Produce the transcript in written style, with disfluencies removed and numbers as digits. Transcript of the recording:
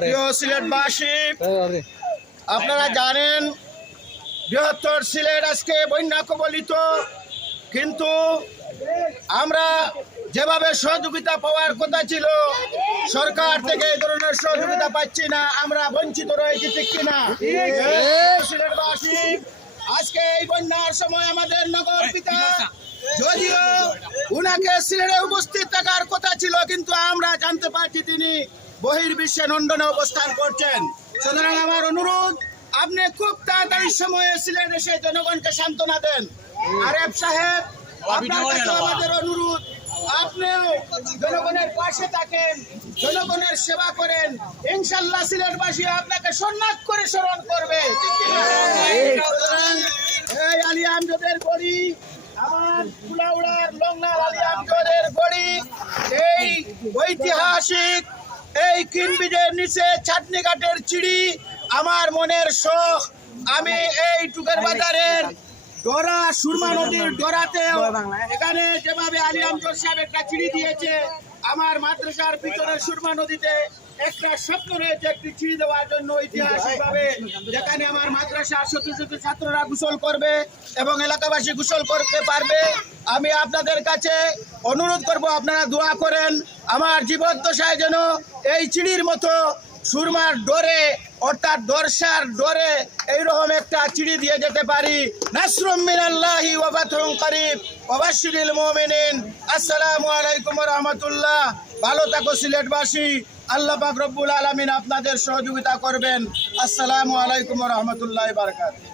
প্রিয় সিলেটবাসী, আপনারা জানেন বৃহত্তর সিলেট আজকে বন্যা কবলিত, কিন্তু আমরা যেভাবে সহযোগিতা পাওয়ার কথা ছিল সরকার থেকে এই ধরনের সহযোগিতা পাচ্ছি না, আমরা বঞ্চিত রয়েছি, ঠিক কিনা? সিলেটবাসী, আজকে এই বন্যার সময় আমাদের নগর পিতা যদিও উনাকে সিলেটে উপস্থিত থাকার কথা ছিল, কিন্তু আমরা জানতে পারছি তিনি বহির্বিশ্বে লন্ডনে অবস্থান করছেন। সুতরাং আমার অনুরোধ, আপনি খুব তাড়াতাড়ি সময়ে সিলেট এসে জনগণকে সান্ত্বনা দেন। আরেফ সাহেব, আপনার কাছে আমাদের অনুরোধ, আপনিও জনগণের পাশে থাকেন, জনগণের সেবা করেন। ইনশাল্লাহ সিলেটবাসী আপনাকে সম্মান করে স্মরণ করবে। এই আলী আমজদের গড়ি, আমার কুলাউড়ার লংনার আলী আমজদের গড়ি, এই ঐতিহাসিক এই কিনবিজের নিচে চাটনি ঘাটের চিড়ি আমার মনের শখ। আমি এই টুকের বাজারের ডোরা, সুরমা নদীর ডোরাতেও এখানে যেভাবে আলী আমজদ সাহেব একটা চিড়ি দিয়েছে, আমার মাদ্রাসার পিছনে সুরমা নদীতে একটা স্বপ্ন রয়েছে একটি চিড়ি দেওয়ার জন্য ঐতিহাসিকভাবে, যেখানে আমার মাদ্রাসার শত শত ছাত্ররা গোসল করবে এবং এলাকাবাসী গোসল করতে পারবে। আমি আপনাদের কাছে অনুরোধ করব, আপনারা দোয়া করেন আমার জীবদ্দশায় যেন এই চিড়ির মতো সুরমার ডোরে অর্থাৎ দর্শার ডোরে এইরকম একটা চিড়ি দিয়ে যেতে পারি। নাসরুম মিনাল্লাহি ওয়া ফাতহুন করিব ওয়া বাশশিরিল মুমিনিন। আসসালামু আলাইকুম ওয়া রাহমাতুল্লাহ। ভালো থাকো সিলেটবাসী, আল্লাহ পাক রব্বুল আলামিন আপনাদের সহযোগিতা করবেন। আসসালামু আলাইকুম ওয়া রাহমাতুল্লাহি ওয়া বারাকাতুহু।